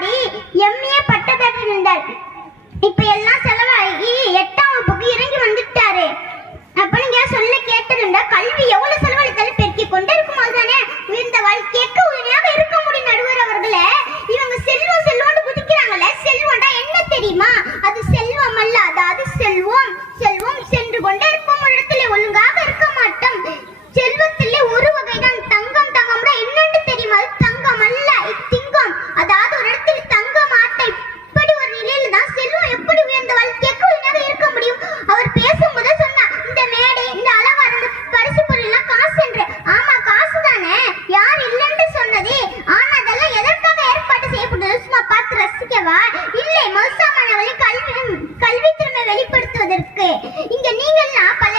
முன்னாடி எம்ஏ பட்ட பெற்று நின்றார். இப்ப எல்லாம் செலவாகி 8ஆம் வகுப்புக்கு இறங்கி வந்துட்டாரு. அப்ப நீங்க சொல்ல கேட்டதுண்டா, கல்வி எவ்வளவு செலவழித்தாலும் பெருக்கி கொண்டே இருக்கும் போதுதானே உயர்ந்த வாழ்க்கைக்கு உயிராக இருக்க முடியும். நடுவர் அவர்களே, இவங்க செல்வம் செல்வம்னு குதிக்கிறாங்கல்ல, செல்வம்டா என்ன தெரியுமா? அது செல்வம் அல்ல, அதாவது செல்வம் செல்வம் சென்று கொண்டே இருக்கும் ஒரு இடத்துல ஒழுங்காக இருக்க மாட்டோம். செல்வத்திலே ஒரு வகைதான் தங்கம். தங்கம்னா என்னன்னு தெரியுமா? அது தங்கம் அல்ல, திங்கம். அதாவது ஒரு இடத்துல தங்க மாட்டை. இப்படி ஒரு நிலையில தான் செல்வம் எப்படி உயர்ந்த வாழ்க்கைக்கு உயிராக இருக்க முடியும். அவர் பேசும்போது சொன்னா, இந்த மேடை இந்த அலங்காரம் இந்த பரிசு பொருள் எல்லாம் காசு என்று. ஆமா, காசு தானே, யார் இல்லைன்னு சொன்னது. ஆனா அதெல்லாம் எதற்காக ஏற்பாடு செய்யப்பட்டது? சும்மா பார்த்து ரசிக்கவா? இல்லை, மோசமானவர்களை கல்வி திறமை வெளிப்படுத்துவதற்கு. இங்க நீங்கள்லாம் பல